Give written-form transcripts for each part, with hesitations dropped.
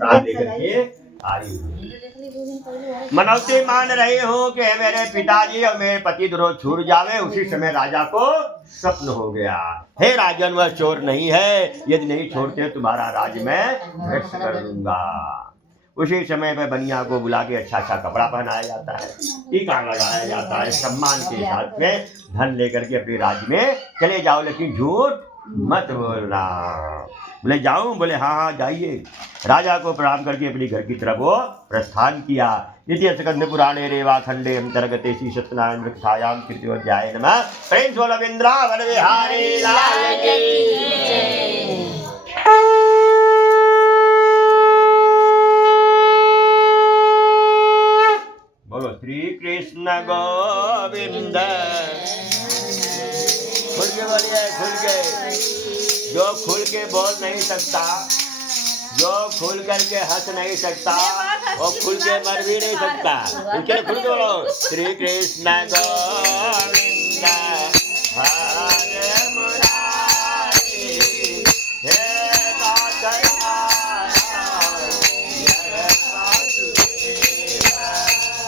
प्राण लेकर के आई हूँ। मनौती मान रही हूँ कि मेरे पिताजी और मेरे पति दोनों छूट जावे। उसी समय राजा को स्वप्न हो गया, हे राजन वह चोर नहीं है, यदि नहीं छोड़ते तुम्हारा राज मैं भ्रष्ट कर दूंगा। उसी समय पर बनिया को बुला के अच्छा अच्छा कपड़ा पहनाया जाता है, टीका लगाया जाता है, सम्मान के साथ में धन लेकर के अपने राज्य में चले जाओ, लेकिन झूठ मत बोलना। बोले जाऊं? बोले हाँ हाँ जाइए। राजा को प्रणाम करके अपने घर की तरफ वो प्रस्थान किया। द्वितीय स्कंद पुराणे रेवा खंडे अंतर्गते श्री सत्यनारायण वृक्षायाम कीर्तिवर्याय नमः। प्रेम से बोलो वृंदावन बिहारी लाल की। बोलो श्री कृष्ण गोविंद। खुल के बोलिए, खुल के। जो खुल के बोल नहीं सकता, जो खुल करके हंस नहीं सकता, वो खुल के मर भी नहीं सकता। उनके लिए खुल के बोलो श्री कृष्ण गोविंद हरे मुरारी हे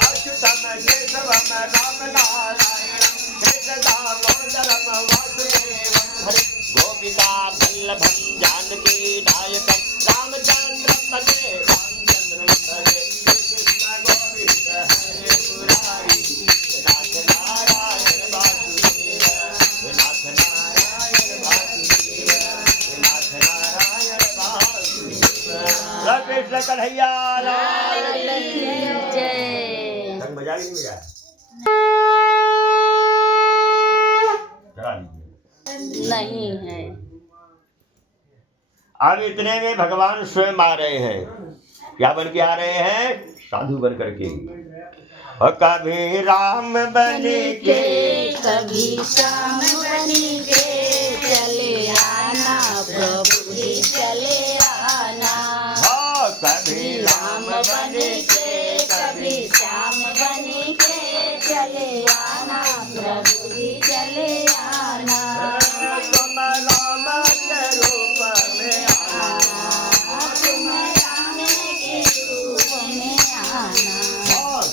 अच्युतम केशवम राम नारायण कृष्ण दामोदरम वासुदेवम हरे गोपिका वल्लभम जानकी नायकम रामचंद्र भजे रामचंद्र भजे कृष्ण गोविंद हरे मुरारी नाथ नारायण वासुदेव नाथ नारायण वासुदेव नाथ नारायण वासुदेव। कृष्ण कन्हैया लाल की जय। संग बजा नहीं बजा? चला लीजिए। नहीं है। अब इतने में भगवान स्वयं आ रहे हैं। क्या बन के आ रहे हैं? साधु बन करके। और कभी राम बन के कभी श्याम बन के चले आना प्रभु जी चले आना। हो कभी राम बन के कभी श्याम बन के चले आना प्रभु जी चले आना। तुम राम के रूप में आना, तुम राम के रूप में आना।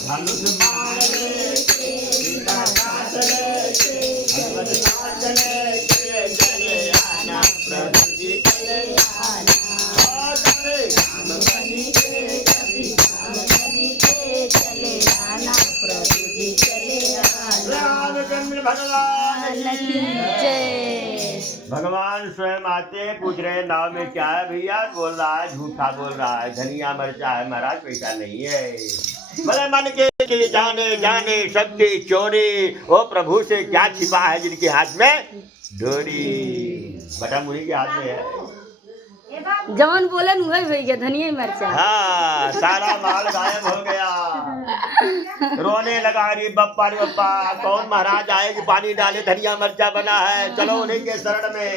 धनुष मारे सीता साथ लेके भगवत साथ लेके चले आना प्रभु जी चले आना। हो कभी राम बन के कभी श्याम बन के चले आना प्रभु जी चले आना। रामचंद्र भगवान की जय। भगवान स्वयं आते, पूछ रहे नाव में क्या है भैया? बोल रहा है झूठा बोल रहा है, धनिया मरचा है महाराज, पैसा नहीं है। भले मन के जाने जाने सबकी चोरी, ओ प्रभु से क्या छिपा है जिनके हाथ में डोरी। बटा मुनि के हाथ में है। जवन बोलन वही भैया धनिया मरचा। हाँ, सारा माल गायब हो गया। रोने लगा रे बप्पा रे बप्पा, कौन महाराज आए कि पानी डाले धनिया मरचा बना है, चलो उन्हीं के शरण में,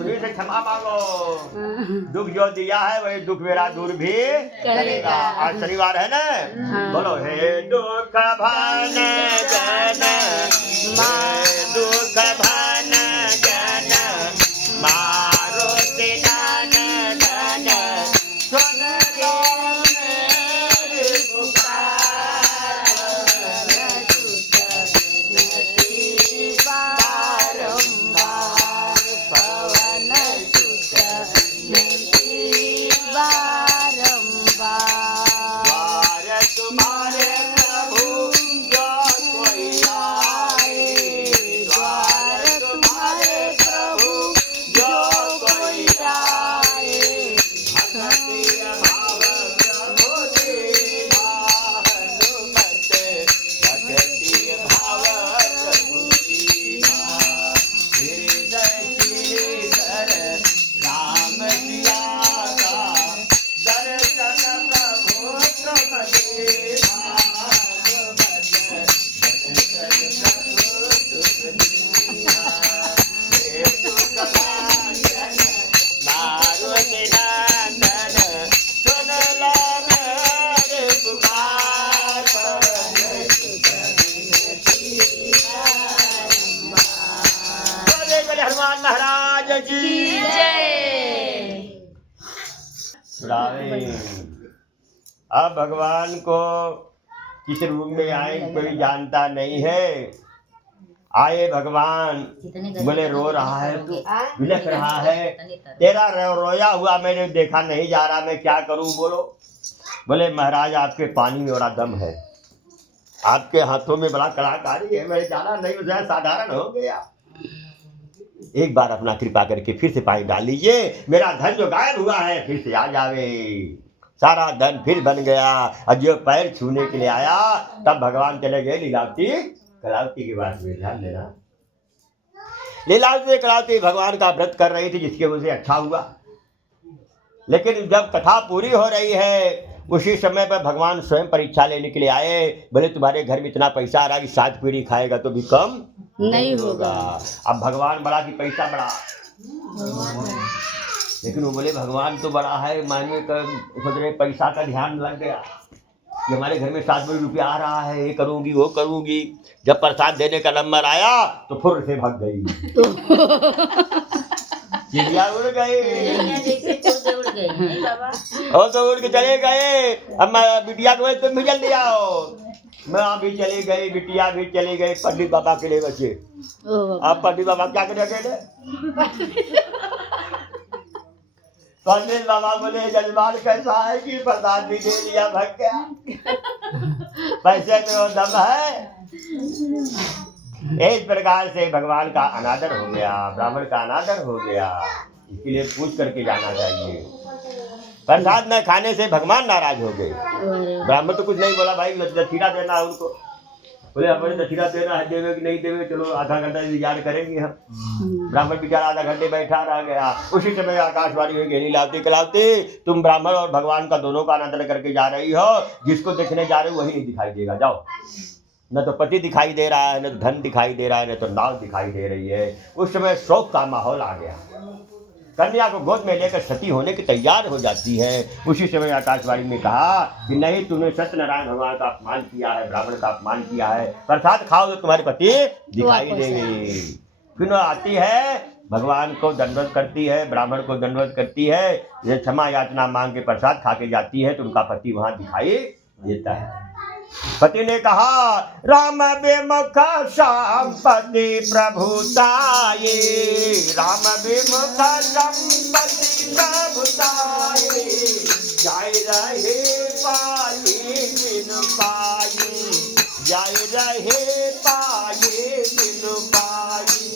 उन्हीं से क्षमा मांगो। दुख जो दिया है वही दुख मेरा दूर भी करेगा। आज शनिवार है ना, बोलो हे दुख भान जन हे दुख भान जन मारो तिनान धन सुन लो मेरी पुकार। बारंबार पवन सुत बारंबार। द्वार तुम्हारे प्रभु जो कोई आए, द्वार तुम्हारे प्रभु जो कोई आए, भक्ति भाव प्रभु दीना हनुमत, भक्ति भाव प्रभु दीना। हृदय श्रीधर राम सिया का दर्शन प्रभु तुम देना हनुमत, दर्शन प्रभु तुम देना। हे सुख भांजन मारुति नंदन सुन छुड़ावे। अब भगवान को किस रूप में आए कोई जानता नहीं है। आए भगवान, बोले रो रहा है तू, बिलख रहा है, तेरा रोया हुआ मैंने देखा नहीं जा रहा, मैं क्या करूं बोलो। बोले महाराज आपके पानी में बड़ा दम है, आपके हाथों में बड़ा कलाकारी है, मैं जाना नहीं हो जाए, साधारण हो गया। एक बार अपना कृपा करके फिर से पानी डाल लीजिए, मेरा धन जो गायब हुआ है फिर से आ जावे। सारा धन फिर बन गया। और जो पैर छूने के लिए आया तब भगवान चले गए लीलावती कलावती की बात में ध्यान देना। लीलावती कलावती भगवान का व्रत कर रही थी, जिसके वजह से अच्छा हुआ। लेकिन जब कथा पूरी हो रही है उसी समय पर भगवान स्वयं परीक्षा लेने के लिए आए। बोले तुम्हारे घर में इतना पैसा आ रहा है कि 7 पीढ़ी खाएगा तो भी कम नहीं होगा। अब भगवान बड़ा कि पैसा बड़ा, लेकिन वो बोले भगवान तो बड़ा है, मानिए सोच रहे पैसा का ध्यान लग गया कि हमारे घर में 7 बड़ी रुपया आ रहा है, ये करूंगी वो करूंगी। जब प्रसाद देने का नंबर आया तो फुर से भाग गई, चिड़िया उड़ गई, और तो उड़ के चले गए। अब मैं बिटिया को तुम भी जल्दी आओ, मैं भी चली गई, बिटिया भी चली गई, पंडित बाबा के लिए बचे। अब पंडित बाबा क्या करेंगे? पंडित बाबा बोले जजमान कैसा है कि प्रसाद भी दे लिया, भाग गया, पैसे में दम है। इस प्रकार से भगवान का अनादर हो गया, ब्राह्मण का अनादर हो गया। इसके लिए पूछ करके जाना चाहिए। प्रसाद न खाने से भगवान नाराज हो गए। ब्राह्मण तो कुछ नहीं बोला, भाई दक्षिणा देना है उनको। बोले हमें दक्षिणा देना है, देवे कि नहीं देवे, चलो आधा घंटा इंतजार करेंगे हम। ब्राह्मण बेचारा आधा घंटे बैठा रह गया। उसी समय आकाशवाणी हुई, लीलावती कलावती तुम ब्राह्मण और भगवान का दोनों का अनादर करके जा रही हो, जिसको देखने जा रहे हो वही नहीं दिखाई देगा, जाओ। न तो पति दिखाई दे रहा है, न तो धन दिखाई दे रहा है, न तो नाव दिखाई दे रही है। उस समय शोक का माहौल आ गया। कन्या को गोद में लेकर सती होने की तैयार हो जाती है। उसी समय आकाशवाणी ने कहा कि नहीं, तूने सत्यनारायण भगवान का अपमान किया है, ब्राह्मण का अपमान किया है, प्रसाद खाओ तो तुम्हारे पति दिखाई देंगे। फिर आती है, भगवान को दंडवत करती है, ब्राह्मण को दंडवत करती है, ये क्षमा याचना मांग के प्रसाद खा के जाती है तो उनका पति वहां दिखाई देता है। पति ने कहा राम विमुख संपत्ति प्रभुताये, राम विमुख संपत्ति प्रभुताये, जाय रहे पाये बिनु पाये, जाय रहे पाये बिनु पाये।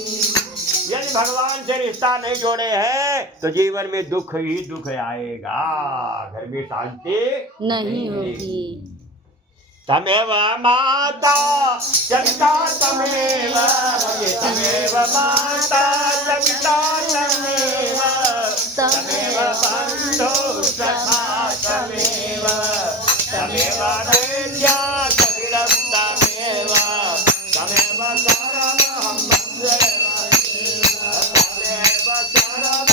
यदि भगवान से रिश्ता नहीं जोड़े हैं तो जीवन में दुख ही दुख आएगा, घर में शांति नहीं होगी। तमेव माता जगता तमेव, तमेव माता जगता तमेव, तमेव बंधु सखा तमेव, तमेव विद्या जगदं तमेव, तमेव शरणं तमेव शरणं।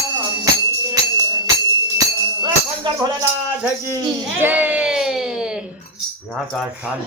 शंकर भोलेनाथ की जय। यहाँ का स्थान